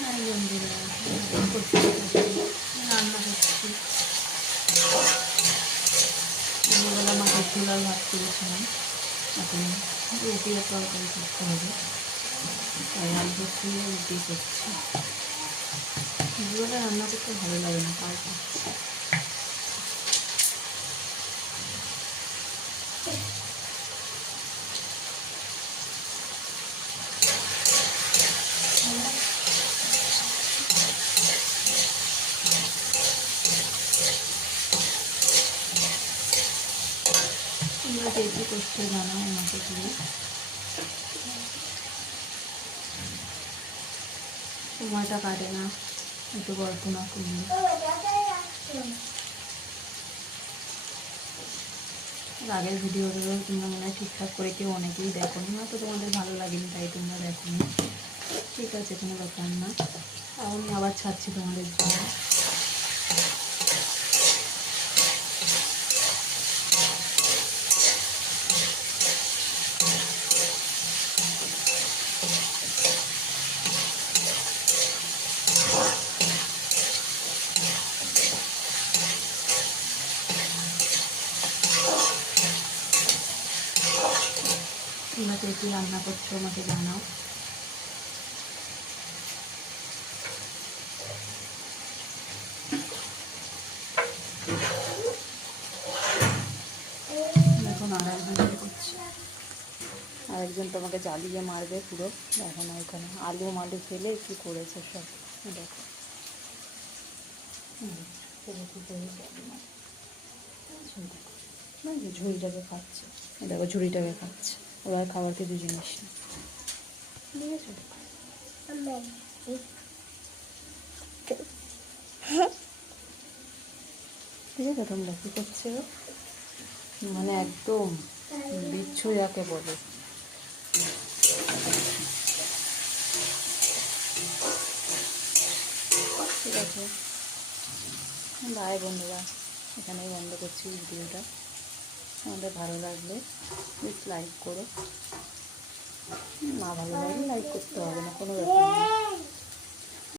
হ্যাঁ বন্ধুরা, রান্না করছি। দুপুরবেলা মাছের ঝোল আর ভাত করেছিলাম। এখন রুটি আর তরকারি করতে হবে, তাই আলু করছি, রুটি করছি। দুপুরবেলা রান্না করতে ভালো লাগে না, পার করছি। তোমরা কে কী করতে জানাও আমাকে প্লিজ। সময়টা কাটে না একটু গল্প না করলে। আগের ভিডিওগুলো তোমরা মনে হয় ঠিকঠাক করে কেউ অনেকেই দেখো নি, হয়তো তোমাদের ভালো লাগেনি তাই তোমরা দেখো নি। ঠিক আছে, কোনো ব্যাপার না। আমি আবার ছাড়ছি তোমাদের জন্য। তোমরা কে কী রান্না করছো আমাকে জানাও। এখন আরেকজন করছে, আরেকজন তোমাকে জ্বালিয়ে মারবে পুরো। দেখো না এখানে আলু মালু ফেলে কী করেছে সব, দেখো না, ঝুড়িটাকে খাচ্ছে, দেখো ঝুড়িটাকে খাচ্ছে। ওরা খাবার কিছু জিনিস না, ঠিক আছে। ঠিক আছে, তোমরা কী করছে, মানে একদম বিচ্ছু যাকে বলে। ঠিক আছে, বাই বন্ধুরা, এখানেই বন্ধ করছি ভিডিওটা। আমাদের ভালো লাগলে প্লিজ লাইক করো, না ভালো লাগলে লাইক করতে হবে না, কোনো ব্যাপার নেই।